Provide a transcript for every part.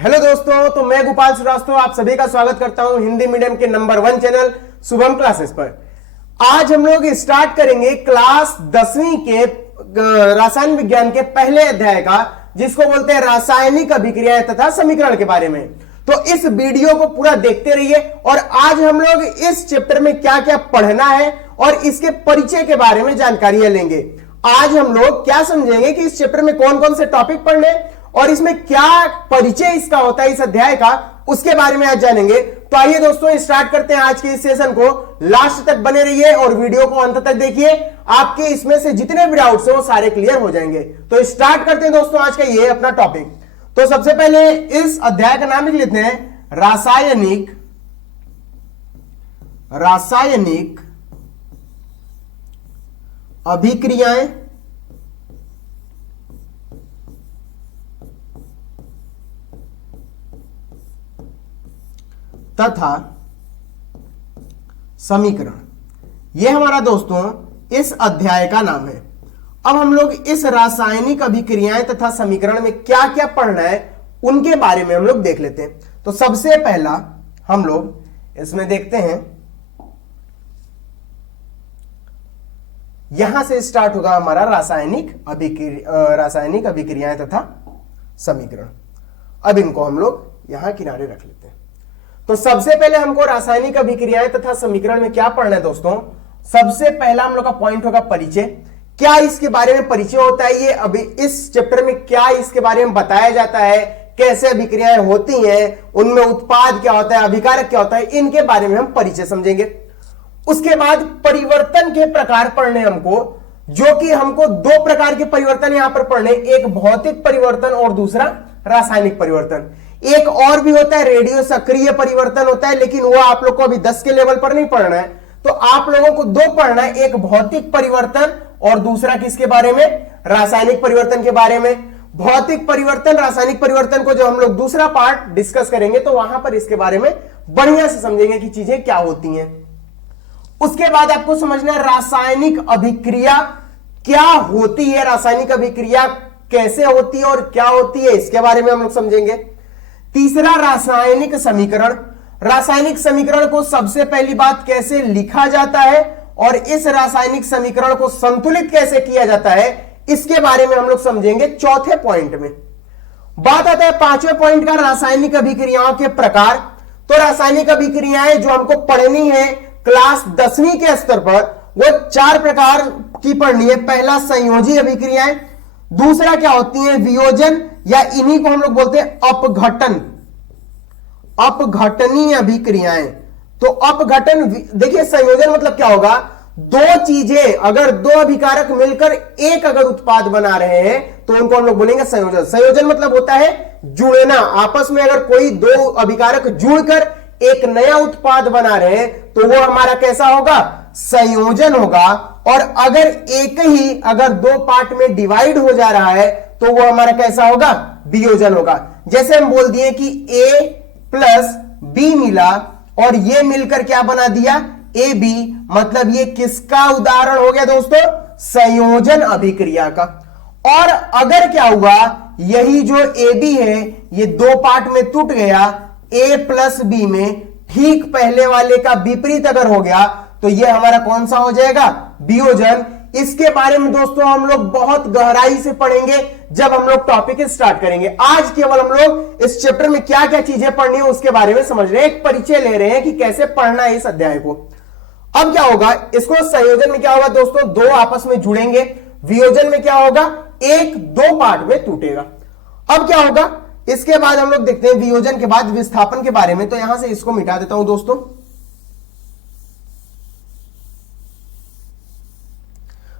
Hello दोस्तों, तो मैं गोपाल श्रीवास्तव आप सभी का स्वागत करता हूं हिंदी मीडियम के नंबर 1 चैनल शुभम क्लासेस पर। आज हम लोग स्टार्ट करेंगे क्लास 10वीं के रसायन विज्ञान के पहले अध्याय का, जिसको बोलते हैं रासायनिक अभिक्रियाएं तथा समीकरण के बारे में। तो इस वीडियो को पूरा देखते रहिए और आज हम लोग इस चैप्टर में क्या क्या पढ़ना है और इसके परिचय के बारे में जानकारियां लेंगे। आज हम लोग क्या समझेंगे कि इस चैप्टर में कौन कौन से टॉपिक पढ़ने और इसमें क्या परिचय इसका होता है इस अध्याय का, उसके बारे में आज जानेंगे। तो आइए दोस्तों स्टार्ट करते हैं आज के इस सेशन को। लास्ट तक बने रहिए और वीडियो को अंत तक देखिए, आपके इसमें से जितने भी डाउट्स हैं वो सारे क्लियर हो जाएंगे। तो स्टार्ट करते हैं दोस्तों आज का ये अपना टॉपिक। तो सबसे पहले इस अध्याय का नाम लिख लेते हैं रासायनिक अभिक्रियाएं तथा समीकरण। यह हमारा दोस्तों इस अध्याय का नाम है। अब हम लोग इस रासायनिक अभिक्रियाएं तथा समीकरण में क्या क्या पढ़ना है उनके बारे में हम लोग देख लेते हैं। तो सबसे पहला हम लोग इसमें देखते हैं, यहां से स्टार्ट होगा हमारा रासायनिक अभिक्रियाएं तथा समीकरण। अब इनको हम लोग यहां किनारे रख लेते हैं। तो सबसे पहले हमको रासायनिक अभिक्रियाएं तथा समीकरण में क्या पढ़ना है दोस्तों। सबसे पहला हम लोग का पॉइंट होगा परिचय। क्या इसके बारे में परिचय होता है, ये अभी इस चैप्टर में क्या इसके बारे में बताया जाता है, कैसे अभिक्रियाएं होती हैं, उनमें उत्पाद क्या होता है, अभिकारक क्या होता है, इनके बारे में हम परिचय समझेंगे। उसके बाद परिवर्तन के प्रकार पढ़ने हमको, जो कि हमको दो प्रकार के परिवर्तन यहां पर पढ़ने, एक भौतिक परिवर्तन और दूसरा रासायनिक परिवर्तन। एक और भी होता है रेडियो सक्रिय परिवर्तन होता है, लेकिन वो आप लोग को अभी 10 के लेवल पर नहीं पढ़ना है। तो आप लोगों को दो पढ़ना है, एक भौतिक परिवर्तन और दूसरा किसके बारे में, रासायनिक परिवर्तन के बारे में। भौतिक परिवर्तन रासायनिक परिवर्तन को जो हम लोग दूसरा पार्ट डिस्कस करेंगे तो वहां पर इसके बारे में बढ़िया से समझेंगे कि चीजें क्या होती हैं। उसके बाद आपको समझना है रासायनिक अभिक्रिया क्या होती है, रासायनिक अभिक्रिया कैसे होती है और क्या होती है, इसके बारे में हम लोग समझेंगे। तीसरा रासायनिक समीकरण। रासायनिक समीकरण को सबसे पहली बात कैसे लिखा जाता है और इस रासायनिक समीकरण को संतुलित कैसे किया जाता है, इसके बारे में हम लोग समझेंगे चौथे पॉइंट में। बात आता है पांचवें पॉइंट का, रासायनिक अभिक्रियाओं के प्रकार। तो रासायनिक अभिक्रियाएं जो हमको पढ़नी है क्लास 10वीं के स्तर पर, वो 4 प्रकार की पढ़नी है। पहला संयोजी अभिक्रियाएं, दूसरा क्या होती है वियोजन, या इन्हीं को हम लोग बोलते हैं अपघटनीय अभिक्रियाएं। तो अपघटन, देखिए संयोजन मतलब क्या होगा, दो चीजें अगर दो अभिकारक मिलकर एक अगर उत्पाद बना रहे हैं तो उनको हम लोग बोलेंगे संयोजन। संयोजन मतलब होता है जुड़ना, आपस में अगर कोई दो अभिकारक जुड़कर एक नया उत्पाद बना रहे हैं तो वो हमारा कैसा होगा, संयोजन होगा। और अगर एक ही अगर दो पार्ट में डिवाइड हो जा रहा है तो वो हमारा कैसा होगा, वियोजन होगा। जैसे हम बोल दिए कि A प्लस B मिला और ये मिलकर क्या बना दिया, AB, मतलब ये किसका उदाहरण हो गया दोस्तों, संयोजन अभिक्रिया का। और अगर क्या हुआ, यही जो AB है ये दो पार्ट में टूट गया, A प्लस B में ठीक पहले वाले का विपरीत अगर हो गया तो ये हमारा कौन सा हो जाएगा, वियोजन। इसके बारे में दोस्तों हम लोग बहुत गहराई से पढ़ेंगे जब हम लोग टॉपिक स्टार्ट करेंगे। आज केवल हम लोग इस चैप्टर में क्या क्या चीजें पढ़नी है उसके बारे में समझ रहे हैं, एक परिचय ले रहे हैं कि कैसे पढ़ना है इस अध्याय को। अब क्या होगा, इसको संयोजन में क्या होगा दोस्तों, दो आपस में जुड़ेंगे। वियोजन में क्या होगा, एक दो पार्ट में टूटेगा। अब क्या होगा, इसके बाद हम लोग देखते हैं वियोजन के बाद विस्थापन के बारे में। तो यहां से इसको मिटा देता हूं दोस्तों।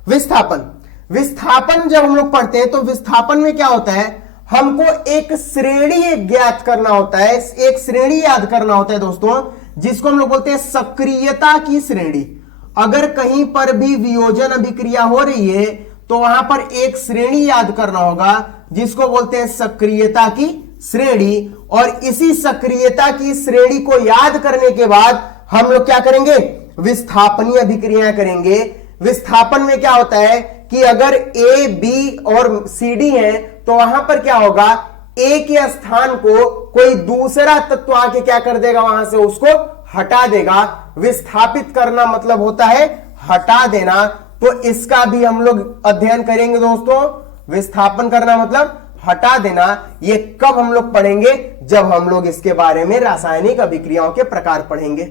विस्थापन जब हम लोग पढ़ते हैं तो विस्थापन में क्या होता है, हमको एक श्रेणी ज्ञात करना होता है, एक श्रेणी याद करना होता है दोस्तों, जिसको हम लोग बोलते हैं सक्रियता की श्रेणी। अगर कहीं पर भी वियोजन अभिक्रिया हो रही है तो वहां पर एक श्रेणी याद करना होगा जिसको बोलते हैं सक्रियता की श्रेणी। और इसी सक्रियता की श्रेणी को याद करने के बाद हम लोग क्या करेंगे, विस्थापनीय अभिक्रिया करेंगे। विस्थापन में क्या होता है कि अगर ए बी और सी डी है तो वहां पर क्या होगा, ए के स्थान को कोई दूसरा तत्व आके क्या कर देगा, वहां से उसको हटा देगा। विस्थापित करना मतलब होता है हटा देना। तो इसका भी हम लोग अध्ययन करेंगे दोस्तों। विस्थापन करना मतलब हटा देना। ये कब हम लोग पढ़ेंगे, जब हम लोग इसके बारे में रासायनिक अभिक्रियाओं के प्रकार पढ़ेंगे।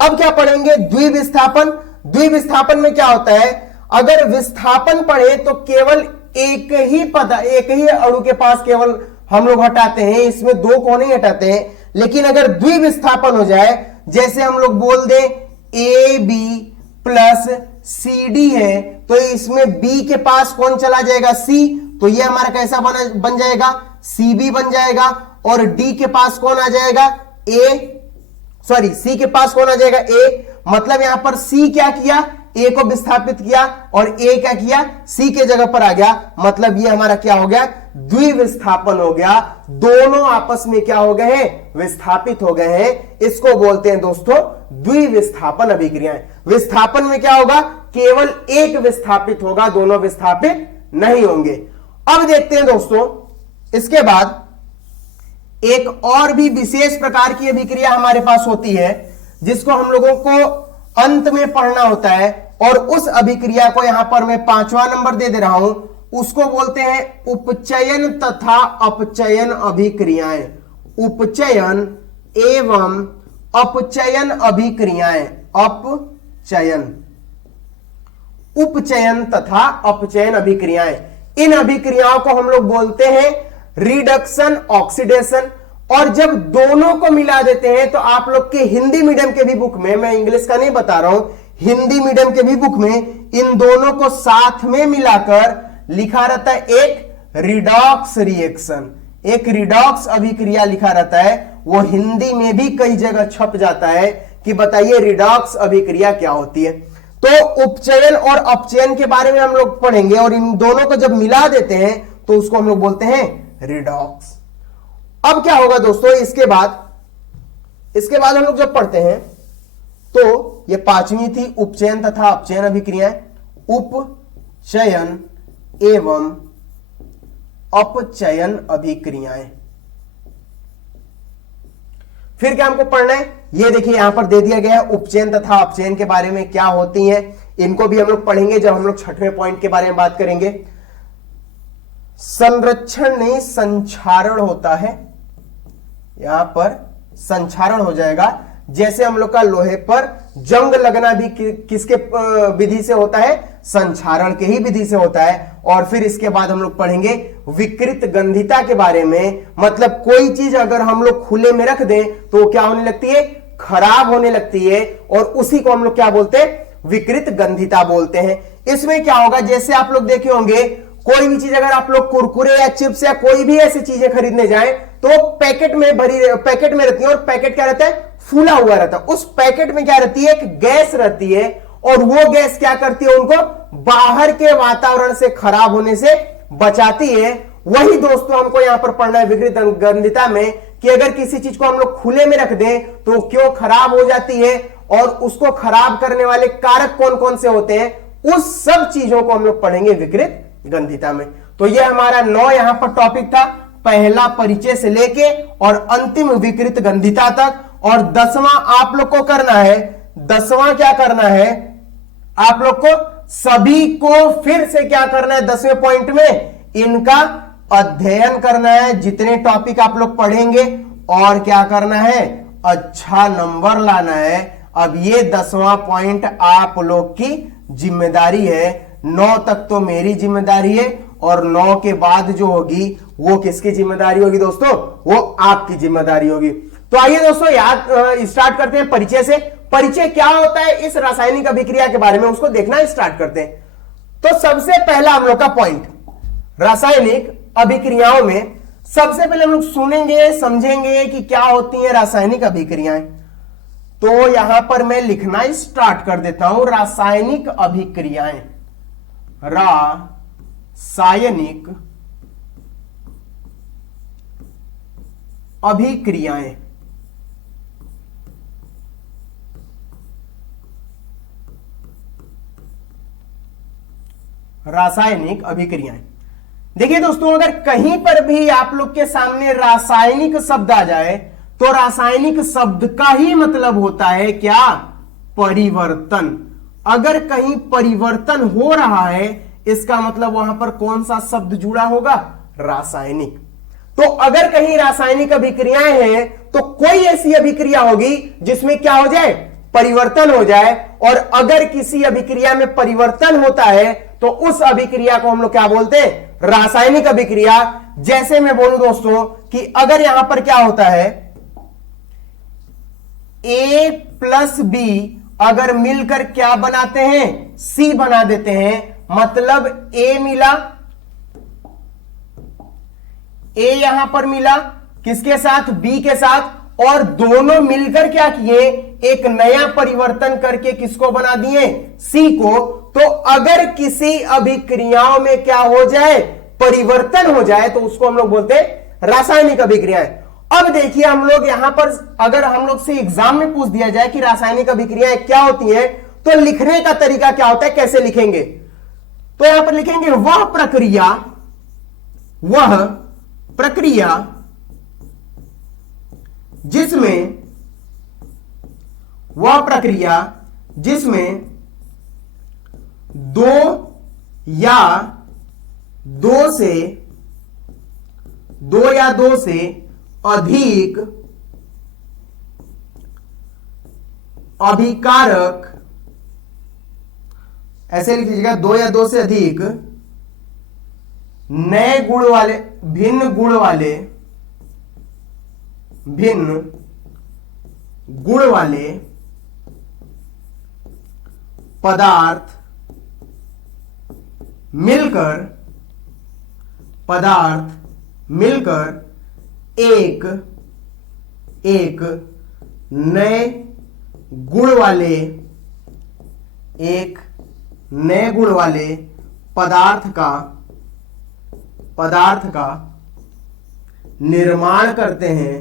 अब क्या पढ़ेंगे, द्विविस्थापन। द्विविस्थापन में क्या होता है, अगर विस्थापन पढ़े तो केवल एक ही अणु के पास केवल हम लोग हटाते हैं, इसमें दो को नहीं हटाते हैं। लेकिन अगर द्विविस्थापन हो जाए, जैसे हम लोग बोल दें a b plus c d है, तो इसमें बी के पास कौन चला जाएगा, सी। तो ये हमारा कैसा बन जाएगा, सी बी बन जाएगा। और डी के पास कौन आ जाएगा, सी के पास कौन आ जाएगा, ए। मतलब यहां पर सी क्या किया, ए को विस्थापित किया, और ए क्या किया, सी के जगह पर आ गया। मतलब ये हमारा क्या हो गया, द्विविस्थापन हो गया। दोनों आपस में क्या हो गए हैं, विस्थापित हो गए हैं। इसको बोलते हैं दोस्तों द्विविस्थापन अभिक्रियाएं। विस्थापन में क्या होगा, केवल एक विस्थापित होगा, दोनों विस्थापित नहीं होंगे। अब देखते हैं दोस्तों, इसके बाद एक और भी विशेष प्रकार की अभिक्रिया हमारे पास होती है, जिसको हम लोगों को अंत में पढ़ना होता है। और उस अभिक्रिया को यहां पर मैं 5वां नंबर दे रहा हूं। उसको बोलते हैं उपचयन तथा अपचयन अभिक्रियाएं। उपचयन एवं अपचयन अभिक्रियाएं। उपचयन तथा अपचयन अभिक्रियाएं, इन अभिक्रियाओं को हम लोग बोलते हैं रिडक्शन ऑक्सीडेशन। और जब दोनों को मिला देते हैं, तो आप लोग के हिंदी मीडियम के भी बुक में, मैं इंग्लिश का नहीं बता रहा हूं, हिंदी मीडियम के भी बुक में इन दोनों को साथ में मिलाकर लिखा रहता है एक रिडॉक्स रिएक्शन, एक रिडॉक्स अभिक्रिया लिखा रहता है। वो हिंदी में भी कई जगह छप जाता है कि बताइए रिडॉक्स अभिक्रिया क्या होती है। तो उपचयन और अपचयन के बारे में हम लोग पढ़ेंगे, और इन दोनों को जब मिला देते हैं तो उसको हम लोग बोलते हैं रिडॉक्स। अब क्या होगा दोस्तों, इसके बाद हम लोग जब पढ़ते हैं, तो ये 5वीं थी उपचयन तथा अपचयन अभिक्रियाएं। उपचयन एवं अपचयन अभिक्रियाएं। फिर क्या हमको पढ़ना है, ये देखिए यहां पर दे दिया गया है उपचयन तथा अपचयन के बारे में क्या होती हैं। इनको भी हम लोग पढ़ेंगे जब हम लोग 6वें पॉइंट के बारे में बात करेंगे। संरक्षण नहीं संक्षारण होता है, यहां पर संक्षारण हो जाएगा। जैसे हम लोग का लोहे पर जंग लगना भी किसके विधि से होता है, संक्षारण के ही विधि से होता है। और फिर इसके बाद हम लोग पढ़ेंगे विकृत गंधिता के बारे में। मतलब कोई चीज अगर हम लोग खुले में रख दें तो क्या होने लगती है, खराब होने लगती है, और उसी को हम लोग क्या बोलते हैं, विकृत गंधिता बोलते हैं। इसमें क्या होगा, जैसे आप लोग देखे होंगे, कोई भी चीज अगर आप लोग कुरकुरे या चिप्स या कोई भी ऐसी चीजें खरीदने जाएं, तो पैकेट में रहती है, और पैकेट क्या रहता है, फूला हुआ रहता है। उस पैकेट में क्या रहती है, एक गैस रहती है, और वो गैस क्या करती है, उनको बाहर के वातावरण से खराब होने से बचाती है। वही दोस्तों हमको यहां पर पढ़ना है विकृत गंधिता में, कि अगर किसी चीज को हम लोग खुले में रख दें तो क्यों खराब हो जाती है, और उसको खराब करने वाले कारक कौन कौन से होते हैं, उस सब चीजों को हम लोग पढ़ेंगे विकृत गंधिता में। तो ये हमारा 9 यहां पर टॉपिक था, पहला परिचय से लेके और अंतिम विकृत गंधिता तक। और 10वां आप लोग को करना है, 10वां क्या करना है, आप लोग को सभी को फिर से क्या करना है, 10वें पॉइंट में इनका अध्ययन करना है, जितने टॉपिक आप लोग पढ़ेंगे, और क्या करना है, अच्छा नंबर लाना है। अब ये 10वां पॉइंट आप लोग की जिम्मेदारी है। 9 तक तो मेरी जिम्मेदारी है, और 9 के बाद जो होगी वो किसकी जिम्मेदारी होगी दोस्तों, वो आपकी जिम्मेदारी होगी। तो आइए दोस्तों याद स्टार्ट करते हैं परिचय से। परिचय क्या होता है इस रासायनिक अभिक्रिया के बारे में, उसको देखना स्टार्ट करते हैं। तो सबसे पहला हम लोग का पॉइंट, रासायनिक अभिक्रियाओं में सबसे पहले हम लोग सुनेंगे, समझेंगे कि क्या होती है रासायनिक अभिक्रियाएं। तो यहां पर मैं लिखना स्टार्ट कर देता हूं, रासायनिक अभिक्रियाएं। रासायनिक अभिक्रियाएं। रासायनिक अभिक्रियाएं देखिए दोस्तों, अगर कहीं पर भी आप लोग के सामने रासायनिक शब्द आ जाए तो रासायनिक शब्द का ही मतलब होता है क्या? परिवर्तन। अगर कहीं परिवर्तन हो रहा है इसका मतलब वहां पर कौन सा शब्द जुड़ा होगा? रासायनिक। तो अगर कहीं रासायनिक अभिक्रियाएं हैं तो कोई ऐसी अभिक्रिया होगी जिसमें क्या हो जाए? परिवर्तन हो जाए। और अगर किसी अभिक्रिया में परिवर्तन होता है तो उस अभिक्रिया को हम लोग क्या बोलते हैं? रासायनिक अभिक्रिया। जैसे मैं बोलूं दोस्तों कि अगर यहां पर क्या होता है, A प्लस बी अगर मिलकर क्या बनाते हैं? C बना देते हैं। मतलब A मिला, A यहां पर मिला किसके साथ? B के साथ। और दोनों मिलकर क्या किए? एक नया परिवर्तन करके किसको बना दिए? C को। तो अगर किसी अभिक्रियाओं में क्या हो जाए? परिवर्तन हो जाए तो उसको हम लोग बोलते हैं रासायनिक अभिक्रियाएं। अब देखिए हम लोग यहां पर अगर हम लोग से एग्जाम में पूछ दिया जाए कि रासायनिक अभिक्रियाएं क्या होती हैं तो लिखने का तरीका क्या होता है, कैसे लिखेंगे? तो यहां पर लिखेंगे वह प्रक्रिया जिसमें दो या दो से अधिक अभिकारक, ऐसे लिख लीजिएगा, 2 या 2 से अधिक नए गुण वाले, भिन्न गुण वाले पदार्थ मिलकर एक नए गुण वाले पदार्थ का निर्माण करते हैं।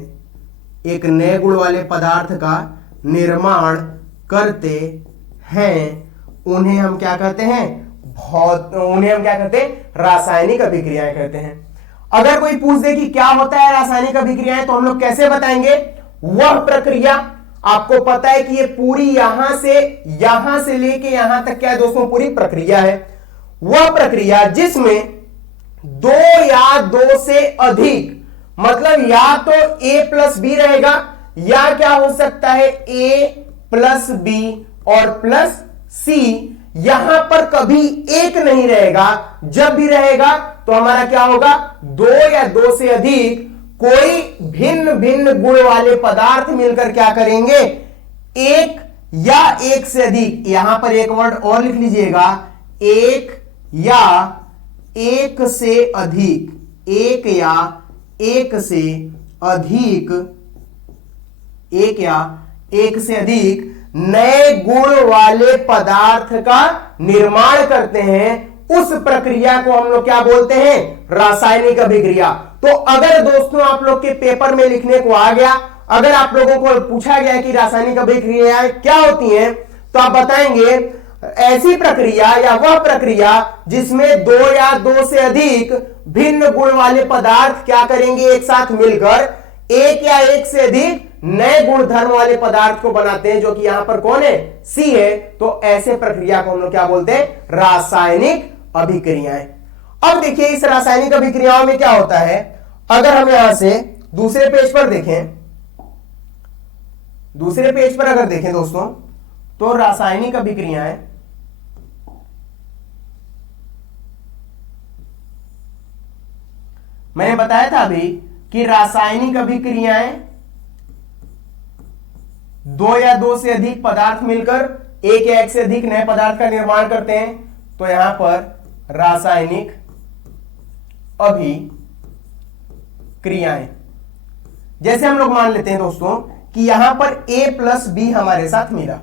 एक नए गुण वाले पदार्थ का निर्माण करते हैं। उन्हें हम क्या कहते हैं? रासायनिक अभिक्रियाएं कहते हैं। अगर कोई पूछ दे कि क्या होता है रासायनिक अभिक्रियाएं तो हम लोग कैसे बताएंगे? वह प्रक्रिया, आपको पता है कि ये पूरी यहां से लेके यहां तक क्या है दोस्तों? पूरी प्रक्रिया है। वह प्रक्रिया जिसमें 2 या 2 से अधिक, मतलब या तो A प्लस बी रहेगा या क्या हो सकता है? A प्लस बी और प्लस C। यहां पर कभी एक नहीं रहेगा। जब भी रहेगा तो हमारा क्या होगा? 2 या 2 से अधिक कोई भिन्न गुण वाले पदार्थ मिलकर क्या करेंगे? एक या एक से अधिक, यहां पर एक वर्ड और लिख लीजिएगा, एक या एक से अधिक, एक या एक से अधिक नए गुण वाले पदार्थ का निर्माण करते हैं। उस प्रक्रिया को हम लोग क्या बोलते हैं? रासायनिक अभिक्रिया। तो अगर दोस्तों आप लोग के पेपर में लिखने को आ गया, अगर आप लोगों को पूछा गया कि रासायनिक अभिक्रियाएं क्या होती हैं, तो आप बताएंगे ऐसी प्रक्रिया या वह प्रक्रिया जिसमें 2 या 2 से अधिक भिन्न गुण वाले पदार्थ क्या करेंगे? एक साथ मिलकर एक या एक से अधिक नए गुण धर्म वाले पदार्थ को बनाते हैं, जो कि यहां पर कौन है? C है। तो ऐसे प्रक्रिया को हम लोग क्या बोलते हैं? रासायनिक अभिक्रियाएं। अब देखिए इस रासायनिक अभिक्रियाओं में क्या होता है, अगर हम यहां से दूसरे पेज पर देखें, दूसरे पेज पर अगर देखें दोस्तों, तो रासायनिक अभिक्रियाएं मैंने बताया था अभी कि रासायनिक अभिक्रियाएं 2 या 2 से अधिक पदार्थ मिलकर एक या एक से अधिक नए पदार्थ का निर्माण करते हैं। तो यहां पर रासायनिक अभिक्रियाएं, जैसे हम लोग मान लेते हैं दोस्तों कि यहां पर A प्लस बी हमारे साथ मिला,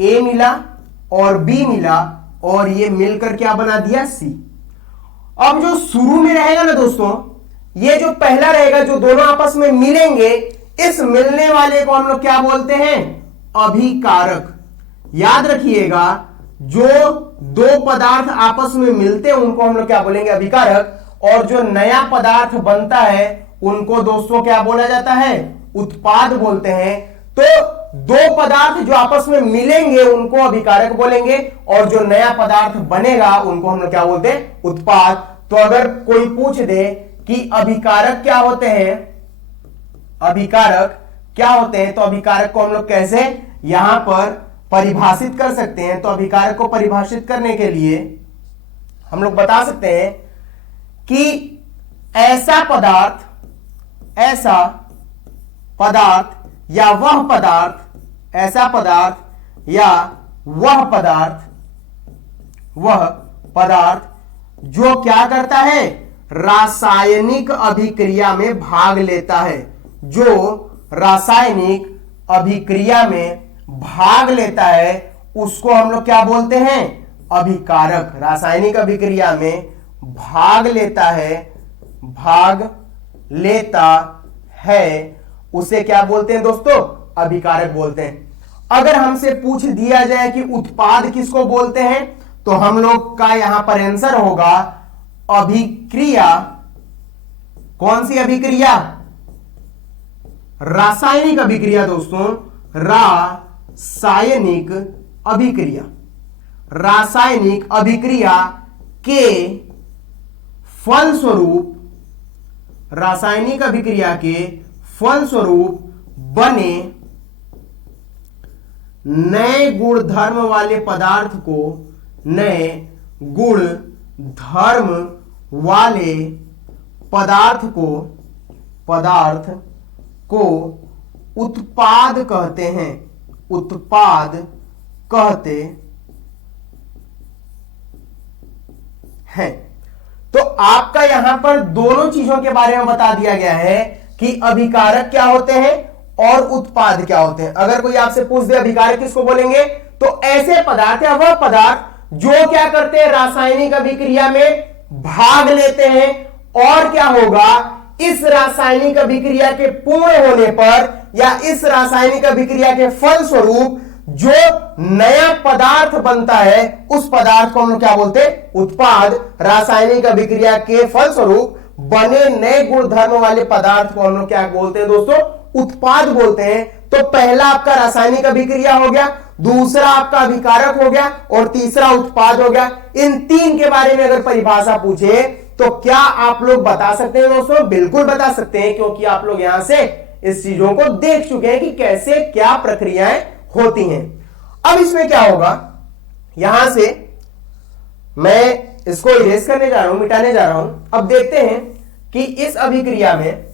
A मिला और B मिला और ये मिलकर क्या बना दिया? C। अब जो शुरू में रहेगा ना दोस्तों, ये जो पहला रहेगा, जो दोनों आपस में मिलेंगे, इस मिलने वाले को हम लोग क्या बोलते हैं? अभिकारक। याद रखिएगा, जो दो पदार्थ आपस में मिलते हैं उनको हम लोग क्या बोलेंगे? अभिकारक। और जो नया पदार्थ बनता है उनको दोस्तों क्या बोला जाता है, उत्पाद बोलते हैं। तो दो पदार्थ जो आपस में मिलेंगे उनको अभिकारक बोलेंगे और जो नया पदार्थ बनेगा उनको हम लोग क्या बोलते हैं, उत्पाद। तो अगर कोई पूछ दे कि अभिकारक क्या होते हैं, अभिकारक क्या होते हैं, तो अभिकारक को हम लोग कैसे यहां पर परिभाषित कर सकते हैं। तो अभिकारक को परिभाषित करने के लिए हम लोग बता सकते हैं कि ऐसा पदार्थ या वह पदार्थ, ऐसा पदार्थ या वह पदार्थ जो क्या करता है, रासायनिक अभिक्रिया में भाग लेता है, जो रासायनिक अभिक्रिया में भाग लेता है उसको हम लोग क्या बोलते हैं, अभिकारक। रासायनिक अभिक्रिया में भाग लेता है उसे क्या बोलते हैं दोस्तों, अभिकारक बोलते हैं। अगर हमसे पूछ दिया जाए कि उत्पाद किसको बोलते हैं, तो हम लोग का यहां पर आंसर होगा अभिक्रिया। कौन सी अभिक्रिया, रासायनिक अभिक्रिया दोस्तों, रासायनिक अभिक्रिया। रासायनिक अभिक्रिया के फलस्वरूप, रासायनिक अभिक्रिया के फलस्वरूप बने नए गुण धर्म वाले पदार्थ को, नए गुण धर्म वाले पदार्थ को उत्पाद कहते हैं, उत्पाद कहते हैं। तो आपका यहां पर दोनों चीजों के बारे में बता दिया गया है कि अभिकारक क्या होते हैं और उत्पाद क्या होते हैं। अगर कोई आपसे पूछ दे अभिकारक किसको बोलेंगे, तो ऐसे पदार्थ या वह पदार्थ जो क्या करते हैं, रासायनिक अभिक्रिया में भाग लेते हैं, और क्या होगा, इस रासायनिक अभिक्रिया के पूर्ण होने पर या इस रासायनिक अभिक्रिया के फलस्वरूप जो नया पदार्थ बनता है उस पदार्थ को हम लोग क्या बोलते हैं, उत्पाद। रासायनिक अभिक्रिया के फलस्वरूप बने नए गुण धर्म वाले पदार्थ को हम लोग क्या बोलते हैं दोस्तों, उत्पाद बोलते हैं। तो पहला आपका रासायनिक अभिक्रिया हो गया, दूसरा आपका अभिकारक हो गया और तीसरा उत्पाद हो गया। इन तीन के बारे में अगर परिभाषा पूछे तो क्या आप लोग बता सकते हैं दोस्तों? बिल्कुल बता सकते हैं, क्योंकि आप लोग यहां से इस चीजों को देख चुके हैं कि कैसे क्या प्रक्रियाएं होती हैं। अब इसमें क्या होगा, यहां से मैं इसको इरेज करने जा रहा हूं, मिटाने जा रहा हूं। अब देखते हैं कि इस अभिक्रिया में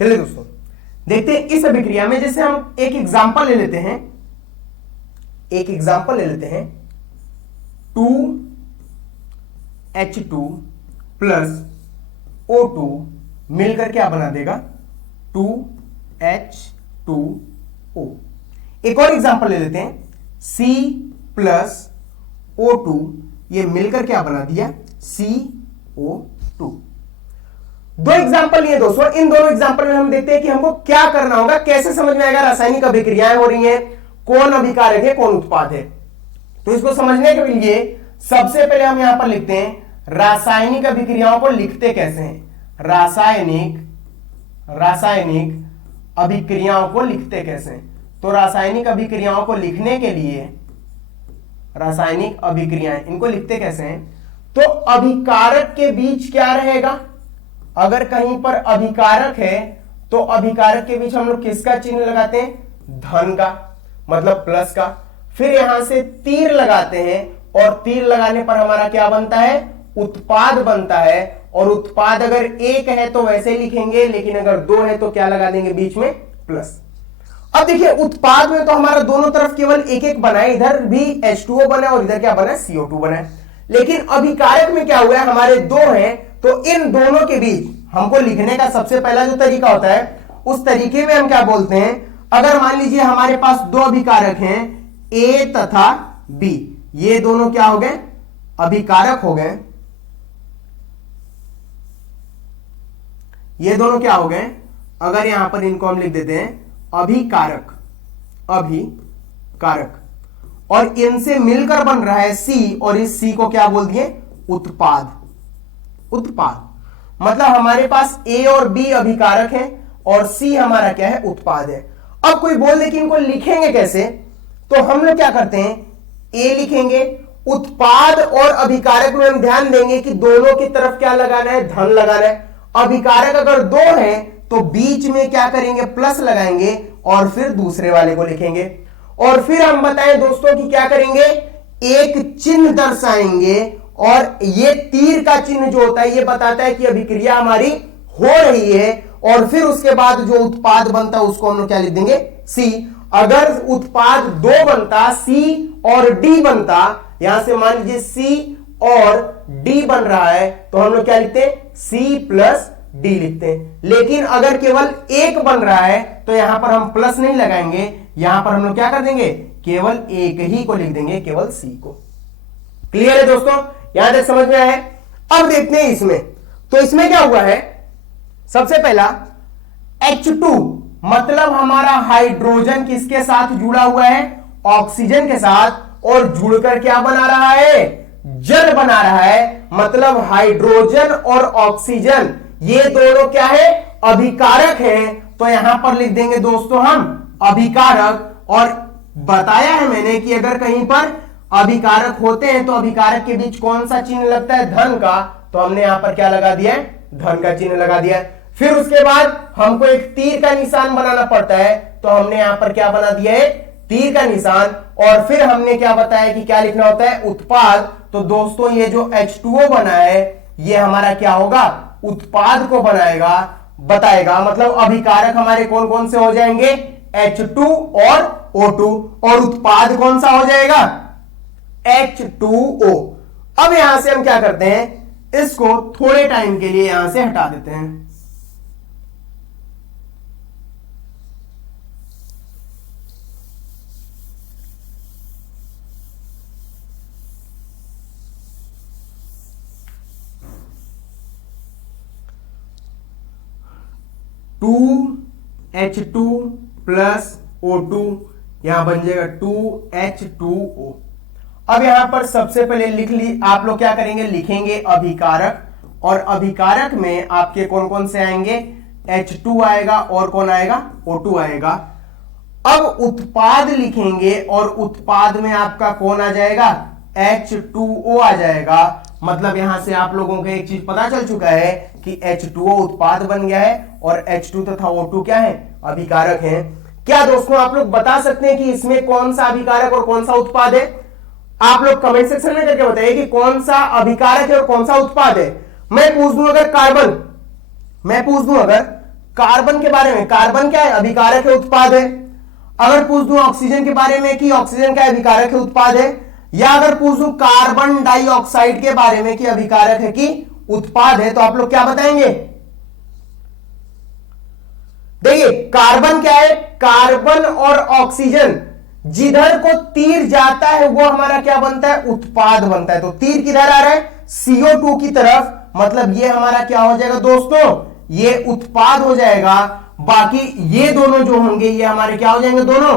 चलिए दोस्तों देखते हैं इस अभिक्रिया में। जैसे हम एक एग्जांपल ले लेते हैं, 2H2 प्लस O2 मिलकर क्या बना देगा, 2H2O। एक और एग्जांपल ले लेते हैं, C प्लस O2 ये मिलकर क्या बना दिया, CO2। दो एग्जांपल ये दोस्तों, इन दोनों एग्जांपल में हम देखते हैं कि हमको क्या करना होगा, कैसे समझ में आएगा रासायनिक अभिक्रियाएं हो रही हैं, कौन अभिकारक है कौन उत्पाद है। तो इसको समझने के लिए सबसे पहले हम यहां पर लिखते हैं रासायनिक अभिक्रियाओं को लिखते कैसे हैं, रासायनिक अभिक्रियाओं को लिखते कैसे हैं। तो रासायनिक अभिक्रियाओं को लिखने के लिए, रासायनिक अभिक्रियाएं इनको लिखते कैसे हैं, तो अभिकारक के बीच क्या रहेगा, अगर कहीं पर अभिकारक है तो अभिकारक के बीच हम लोग किसका चिन्ह लगाते हैं, धन का, मतलब प्लस का। फिर यहां से तीर लगाते हैं और तीर लगाने पर हमारा क्या बनता है, उत्पाद बनता है। और उत्पाद अगर एक है तो वैसे लिखेंगे, लेकिन अगर दो है तो क्या लगा देंगे बीच में, प्लस। अब देखिए उत्पाद में तो हमारा दोनों तरफ केवल एक एक बना है, इधर भी H2O बना और इधर क्या बना है, CO2 बना है। लेकिन अभिकारक में क्या हुआ है, हमारे दो हैं, तो इन दोनों के बीच हमको लिखने का सबसे पहला जो तरीका होता है उस तरीके में हम क्या बोलते हैं, अगर मान लीजिए हमारे पास दो अभिकारक हैं ए तथा बी, ये दोनों क्या हो गए, अभिकारक हो गए, ये दोनों क्या हो गए, अगर यहां पर इनको हम लिख देते हैं अभिकारक, अभिकारक, और इनसे मिलकर बन रहा है सी, और इस सी को क्या बोल दिए, उत्पाद, उत्पाद। मतलब हमारे पास ए और बी अभिकारक है और सी हमारा क्या है, उत्पाद है। अब कोई बोल दे कि इनको लिखेंगे कैसे, तो हम लोग क्या करते हैं, ए लिखेंगे, उत्पाद और अभिकारक में हम ध्यान देंगे कि दोनों की तरफ क्या लगाना है, धन लगाना है। अभिकारक अगर दो है तो बीच में क्या करेंगे, प्लस लगाएंगे और फिर दूसरे वाले को लिखेंगे। और फिर हम बताएं दोस्तों कि क्या करेंगे, एक चिन्ह दर्शाएंगे, और ये तीर का चिन्ह जो होता है ये बताता है कि अभिक्रिया हमारी हो रही है। और फिर उसके बाद जो उत्पाद बनता है उसको हम लोग क्या लिख देंगे, सी। अगर उत्पाद दो बनता, सी और डी बनता, यहां से मान लीजिए सी और डी बन रहा है, तो हम लोग क्या लिखते हैं, सी प्लस डी लिखते हैं। लेकिन अगर केवल एक बन रहा है तो यहां पर हम प्लस नहीं लगाएंगे, यहां पर हम लोग क्या कर देंगे, केवल एक ही को लिख देंगे, केवल सी को। क्लियर है दोस्तों, यहां तक समझ में आया है। अब देखते हैं इसमें, तो इसमें क्या हुआ है, सबसे पहला H2 मतलब हमारा हाइड्रोजन किसके साथ जुड़ा हुआ है, ऑक्सीजन के साथ, और जुड़कर क्या बना रहा है, जल बना रहा है। मतलब हाइड्रोजन और ऑक्सीजन ये दोनों क्या है, अभिकारक हैं, तो यहां पर लिख देंगे दोस्तों हम अभिकारक। और बताया है मैंने कि अगर कहीं पर अभिकारक होते हैं तो अभिकारक के बीच कौन सा चिन्ह लगता है, धन का, तो हमने यहां पर क्या लगा दिया है, धन का चिन्ह लगा दिया है। फिर उसके बाद हमको एक तीर का निशान बनाना पड़ता है, तो हमने यहां पर क्या बना दिया है, तीर का निशान। और फिर हमने क्या बताया कि क्या लिखना होता है, उत्पाद। तो दोस्तों ये जो H2O बना है ये हमारा क्या होगा, उत्पाद को बनाएगा, बताएगा। मतलब अभिकारक हमारे कौन कौन से हो जाएंगे, H2 और O2, और उत्पाद कौन सा हो जाएगा, H2O। अब यहां से हम क्या करते हैं, इसको थोड़े टाइम के लिए यहां से हटा देते हैं। H2 प्लस O2 यहां बन जाएगा 2H2O। अब यहां पर सबसे पहले लिख ली, आप लोग क्या करेंगे, लिखेंगे अभिकारक, और अभिकारक में आपके कौन कौन से आएंगे, H2 आएगा, और कौन आएगा, O2 आएगा। अब उत्पाद लिखेंगे, और उत्पाद में आपका कौन आ जाएगा, H2O आ जाएगा। मतलब यहां से आप लोगों को एक चीज पता चल चुका है कि H2O उत्पाद बन गया है, और H2 तथा O2 क्या है, अभिकारक हैं। क्या दोस्तों आप लोग बता सकते हैं कि इसमें कौन सा अभिकारक और कौन सा उत्पाद है, आप लोग कमेंट सेक्शन में करके बताइए कि कौन सा अभिकारक है और कौन सा उत्पाद है। मैं पूछ दूं अगर कार्बन, मैं पूछ दूं अगर कार्बन के बारे में, कार्बन क्या है, अभिकारक है, उत्पाद है। अगर पूछ दूं ऑक्सीजन के बारे में कि ऑक्सीजन क्या अभिकारक है, उत्पाद है। या अगर पूछ दूं कार्बन डाइऑक्साइड के बारे में कि अभिकारक है कि उत्पाद है, तो आप लोग क्या बताएंगे। देखिए कार्बन क्या है, कार्बन और ऑक्सीजन जिधर को तीर जाता है वो हमारा क्या बनता है, उत्पाद बनता है। तो तीर किधर आ रहा है, CO2 की तरफ, मतलब ये हमारा क्या हो जाएगा दोस्तों, ये उत्पाद हो जाएगा। बाकी ये दोनों जो होंगे ये हमारे क्या हो जाएंगे, दोनों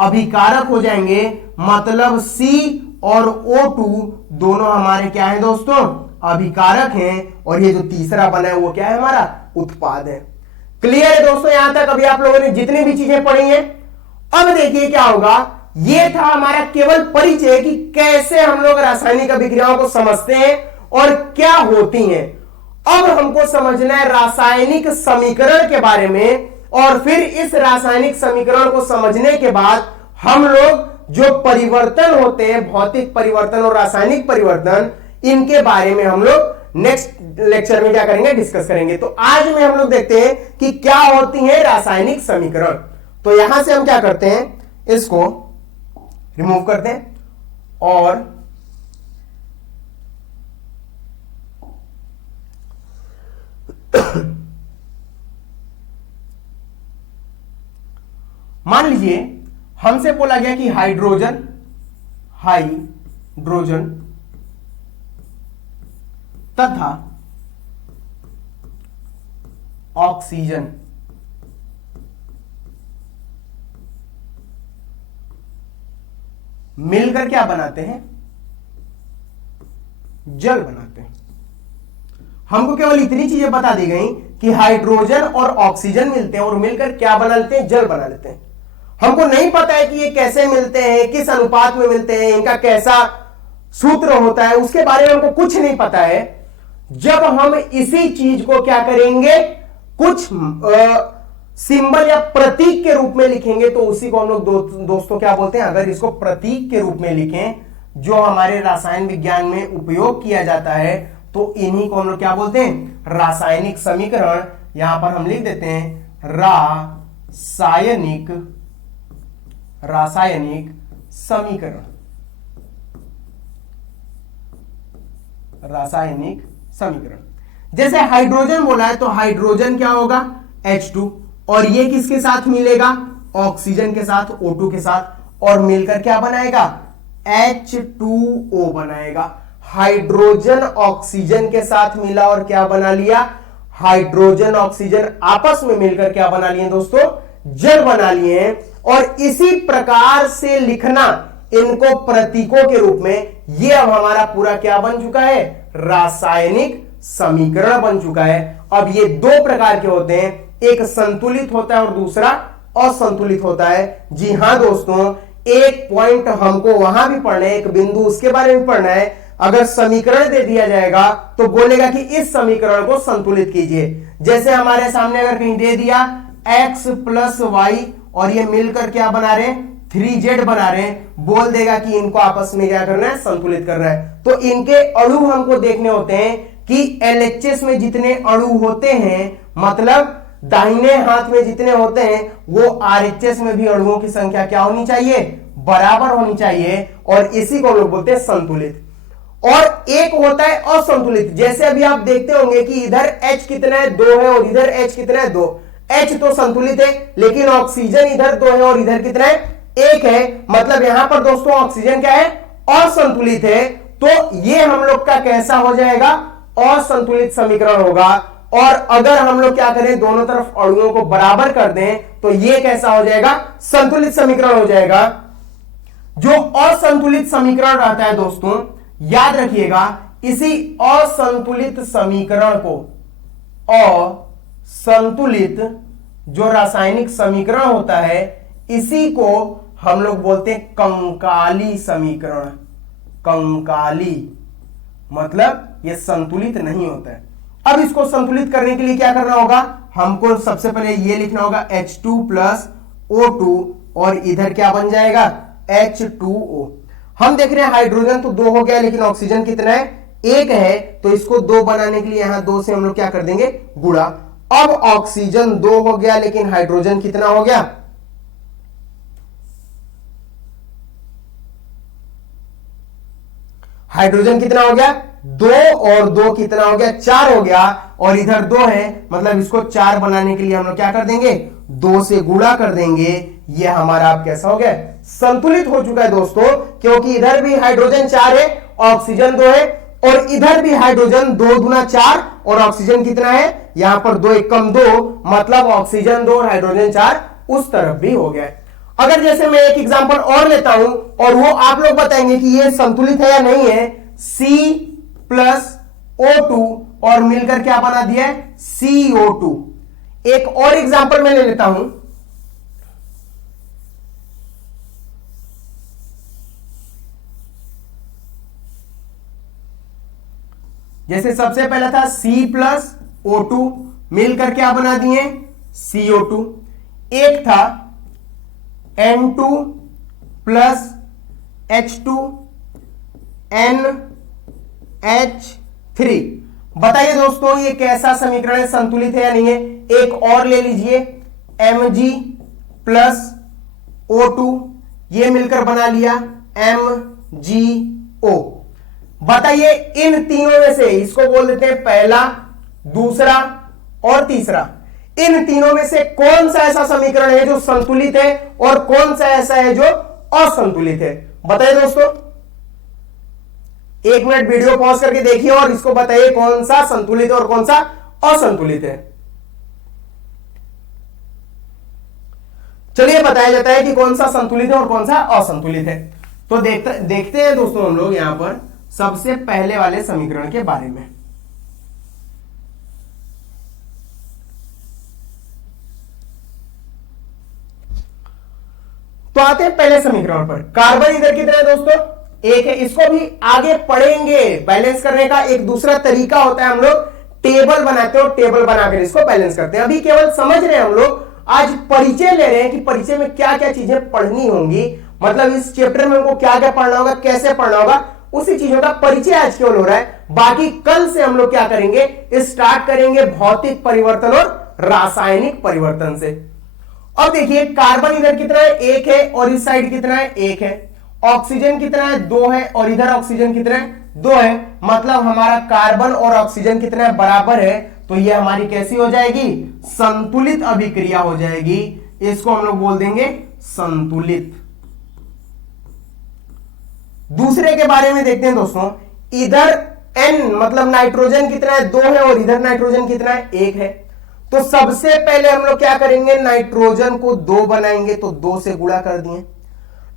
अभिकारक हो जाएंगे। मतलब C और O2 दोनों हमारे क्या है दोस्तों, अभिकारक हैं, और ये जो तीसरा बना है वो क्या है, हमारा उत्पाद है। क्लियर है दोस्तों, यहां तक अभी आप लोगों ने जितनी भी चीजें पढ़ी हैं। अब देखिए क्या होगा, ये था हमारा केवल परिचय कि कैसे हम लोग रासायनिक अभिक्रियाओं को समझते हैं और क्या होती हैं। अब हमको समझना है रासायनिक समीकरण के बारे में, और फिर इस रासायनिक समीकरण को समझने के बाद हम लोग जो परिवर्तन होते हैं, भौतिक परिवर्तन और रासायनिक परिवर्तन, इनके बारे में हम लोग नेक्स्ट लेक्चर में क्या करेंगे, डिस्कस करेंगे। तो आज में हम लोग देखते हैं कि क्या होती है रासायनिक समीकरण। तो यहां से हम क्या करते हैं, इसको रिमूव करते हैं, और मान लीजिए हमसे बोला गया कि हाइड्रोजन तथा ऑक्सीजन मिलकर क्या बनाते हैं? जल बनाते हैं। हमको केवल इतनी चीजें बता दी गई कि हाइड्रोजन और ऑक्सीजन मिलते हैं और मिलकर क्या बना लेते हैं? जल बना लेते हैं। हमको नहीं पता है कि ये कैसे मिलते हैं, किस अनुपात में मिलते हैं, इनका कैसा सूत्र होता है, उसके बारे में हमको कुछ नहीं पता है। जब हम इसी चीज को क्या करेंगे, कुछ सिंबल या प्रतीक के रूप में लिखेंगे, तो उसी को हम लोग दोस्तों क्या बोलते हैं? अगर इसको प्रतीक के रूप में लिखें, जो हमारे रासायन विज्ञान में उपयोग किया जाता है, तो इन्हीं को हम लोग क्या बोलते हैं? रासायनिक समीकरण। यहां पर हम लिख देते हैं रासायनिक समीकरण। रासायनिक समीकरण। जैसे हाइड्रोजन बोला है, तो हाइड्रोजन क्या होगा? H2, और ये किसके साथ मिलेगा? ऑक्सीजन के साथ, O2 के साथ, और मिलकर क्या बनाएगा? H2O बनाएगा। हाइड्रोजन ऑक्सीजन के साथ मिला और क्या बना लिया? हाइड्रोजन ऑक्सीजन आपस में मिलकर क्या बना लिए दोस्तों? जल बना लिए हैं। और इसी प्रकार से लिखना इनको प्रतीकों के रूप में, ये अब हमारा पूरा क्या बन चुका है? रासायनिक समीकरण बन चुका है। अब ये दो प्रकार के होते हैं, एक संतुलित होता है और दूसरा असंतुलित होता है। जी हां दोस्तों, एक पॉइंट हमको वहां भी पढ़ना है, एक बिंदु उसके बारे में पढ़ना है। अगर समीकरण दे दिया जाएगा तो बोलेगा कि इस समीकरण को संतुलित कीजिए। जैसे हमारे सामने अगर कहीं दे दिया x + y और ये मिलकर क्या बना रहे हैं? 3z बना रहे हैं, बोल देगा कि इनको आपस में क्या करना है? संतुलित करना है। तो इनके अणु हमको देखने होते हैं कि LHS में जितने अणु होते हैं, मतलब दाहिने हाथ में जितने होते हैं, वो RHS में भी अणुओं की संख्या क्या होनी चाहिए? बराबर होनी चाहिए। और इसी को लोग बोलते हैं संतुलित। और एक होता है असंतुलित। जैसे अभी आप देखते होंगे कि इधर H कितना है? 2 है, और इधर H कितना है? 2। H तो संतुलित है, लेकिन ऑक्सीजन इधर 2 है और इधर कितना है? 1 है। मतलब यहां पर दोस्तों ऑक्सीजन क्या है? असंतुलित है। तो ये हम लोग का कैसा हो जाएगा? असंतुलित समीकरण होगा। और अगर हम लोग क्या करें, दोनों तरफ अणुओं को बराबर कर दें, तो ये कैसा हो जाएगा? संतुलित समीकरण हो जाएगा। जो असंतुलित समीकरण रहता है दोस्तों, याद रखिएगा, इसी असंतुलित समीकरण को, असंतुलित जो रासायनिक समीकरण होता है, इसी को हम लोग बोलते हैं कंकाली समीकरण। कंकाली मतलब यह संतुलित नहीं होता है। अब इसको संतुलित करने के लिए क्या करना होगा? हमको सबसे पहले यह लिखना होगा H2 + O2, और इधर क्या बन जाएगा? H2O। हम देख रहे हैं हाइड्रोजन तो 2 हो गया, लेकिन ऑक्सीजन कितना है? 1 है। तो इसको 2 बनाने के लिए यहां 2 से हम लोग क्या कर देंगे? गुणा। अब ऑक्सीजन 2 हो गया, लेकिन हाइड्रोजन कितना हो गया? हाइड्रोजन कितना हो गया? 2 और 2 कितना हो गया? 4 हो गया। और इधर 2 है, मतलब इसको 4 बनाने के लिए हम लोग क्या कर देंगे? 2 से गुणा कर देंगे। ये हमारा आप कैसा हो गया? संतुलित हो चुका है दोस्तों, क्योंकि इधर भी हाइड्रोजन 4 है, ऑक्सीजन 2 है, और इधर भी हाइड्रोजन 2 × 4 और ऑक्सीजन कितना है? यहां पर 2 × 1 = 2, मतलब ऑक्सीजन 2 और हाइड्रोजन 4 उस तरफ भी हो गया। अगर जैसे मैं एक एग्जांपल और लेता हूं, और वो आप लोग बताएंगे कि ये संतुलित है या नहीं है। C + O2 और मिलकर क्या बना दिया है? CO2। एक और एग्जांपल मैं ले लेता हूं। जैसे सबसे पहला था C + O2 मिलकर क्या बना दिए? CO2। एक था N2 + H2 NH3। बताइए दोस्तों, ये कैसा समीकरण है? संतुलित है या नहीं है? एक और ले लीजिए, Mg + O2, ये मिलकर बना लिया MgO। बताइए इन तीनों में से, इसको बोल देते हैं पहला, दूसरा और तीसरा, इन तीनों में से कौन सा ऐसा समीकरण है जो संतुलित है और कौन सा ऐसा है जो असंतुलित है? बताइए दोस्तों, 1 मिनट वीडियो पॉज करके देखिए और इसको बताइए कौन सा संतुलित है और कौन सा असंतुलित है। चलिए बताया जाता है कि कौन सा संतुलित है और कौन सा असंतुलित है। तो देखते हैं दोस्तों हम लोग यहां पर सबसे पहले वाले समीकरण के बारे में। तो आते हैं पहले समीकरण पर। कार्बन इधर कितना है दोस्तों? 1 है। इसको भी आगे पढ़ेंगे। बैलेंस करने का एक दूसरा तरीका होता है, हम लोग टेबल बनाते हैं और टेबल बनाकर इसको बैलेंस करते हैं। अभी केवल समझ रहे हैं हम लोग, आज परिचय ले रहे हैं कि परिचय में क्या क्या चीजें पढ़नी होंगी, मतलब इस चैप्टर में हमको क्या क्या पढ़ना होगा, कैसे पढ़ना होगा, उसी चीजों का परिचय आज केवल हो रहा है। बाकी कल से हम लोग क्या करेंगे, स्टार्ट करेंगे भौतिक परिवर्तन और रासायनिक परिवर्तन से। अब देखिए कार्बन इधर कितना है? 1 है और इस साइड कितना है? 1 है। ऑक्सीजन कितना है? 2 है और इधर ऑक्सीजन कितना है? 2 है। मतलब हमारा कार्बन और ऑक्सीजन कितना है? बराबर है। तो ये हमारी कैसी हो जाएगी? संतुलित अभिक्रिया हो जाएगी। इसको हम लोग बोल देंगे संतुलित। दूसरे के बारे में देखते हैं दोस्तों। इधर N मतलब नाइट्रोजन कितना है? 2 है और इधर नाइट्रोजन कितना है? 1 है। तो सबसे पहले हम लोग क्या करेंगे, नाइट्रोजन को 2 बनाएंगे, तो 2 से गुणा कर दिए,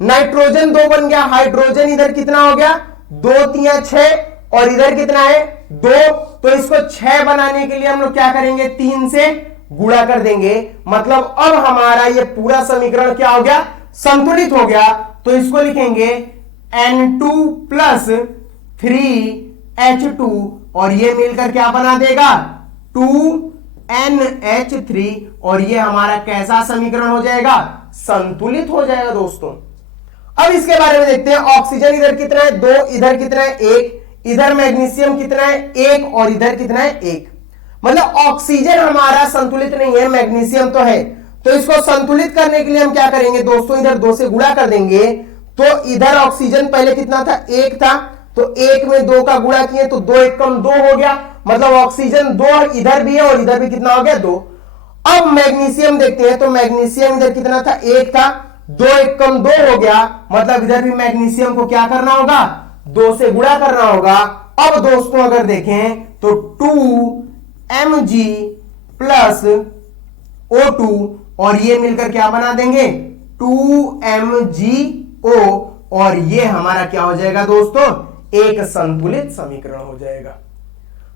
नाइट्रोजन 2 बन गया। हाइड्रोजन इधर कितना हो गया? 2 3 6 और इधर कितना है? 2। तो इसको 6 बनाने के लिए हम लोग क्या करेंगे, 3 से गुणा कर देंगे। मतलब अब हमारा ये पूरा समीकरण क्या हो गया? संतुलित हो गया। तो इसको लिखेंगे N2 प्लस 3H2 और ये मिलकर क्या बना देगा? 2NH3 और ये हमारा कैसा समीकरण हो जाएगा? संतुलित हो जाएगा दोस्तों। अब इसके बारे में देखते हैं। ऑक्सीजन इधर कितना है? 2, इधर कितना है? 1, इधर मैग्नीशियम कितना है? 1 और इधर कितना है? 1। मतलब ऑक्सीजन हमारा संतुलित नहीं है, मैग्नीशियम तो है। तो इसको संतुलित करने के लिए हम क्या करेंगे दोस्तों, इधर 2 से गुणा कर देंगे। तो इधर ऑक्सीजन पहले कितना था? 1 था। तो 1 में 2 का गुणा किए तो 2 1 कम 2 हो गया। मतलब ऑक्सीजन 2 इधर भी है और इधर भी कितना हो गया? 2। अब मैग्नीशियम देखते हैं। तो मैग्नीशियम इधर कितना था? 1 था। 2 1 कम 2 हो गया। मतलब इधर भी मैग्नीशियम को क्या करना होगा? 2 से गुणा करना होगा। अब दोस्तों अगर देखें तो 2Mg प्लस O2 और ये मिलकर क्या बना देंगे? 2MgO और ये हमारा क्या हो जाएगा दोस्तों? एक संतुलित समीकरण हो जाएगा।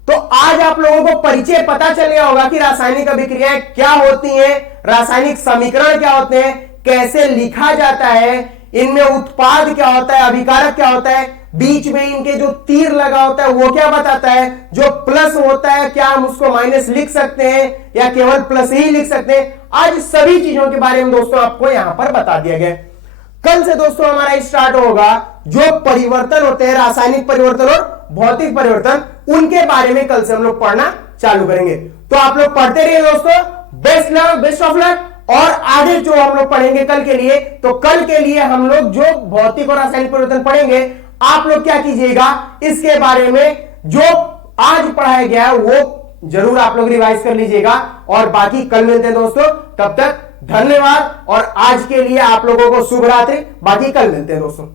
तो आज आप लोगों को परिचय पता चल गया होगा कि रासायनिक अभिक्रियाएं क्या होती हैं, रासायनिक समीकरण क्या होते हैं, कैसे लिखा जाता है, इनमें उत्पाद क्या होता है, अभिकारक क्या होता है, बीच में इनके जो तीर लगा होता है वो क्या बताता है, जो प्लस होता है क्या हम उसको माइनस लिख सकते हैं या केवल प्लस ही लिख सकते हैं। आज सभी चीजों के बारे में दोस्तों आपको यहां पर बता दिया गया। कल से दोस्तों हमारा स्टार्ट होगा जो परिवर्तन होते हैं, रासायनिक परिवर्तन और भौतिक परिवर्तन, उनके बारे में कल से हम लोग पढ़ना चालू करेंगे। तो आप लोग पढ़ते रहिए दोस्तों। Best luck, best of luck. और आगे जो हम लोग पढ़ेंगे कल के लिए, तो कल के लिए हम लोग जो भौतिक और रासायनिक परिवर्तन पढ़ेंगे, आप लोग क्या कीजिएगा, इसके बारे में जो आज पढ़ाया गया है वो जरूर आप लोग रिवाइज कर लीजिएगा। और बाकी कल मिलते हैं दोस्तों, तब तक धन्यवाद। और आज के लिए आप लोगों को शुभ रात्रि। बाकी कल मिलते हैं दोस्तों।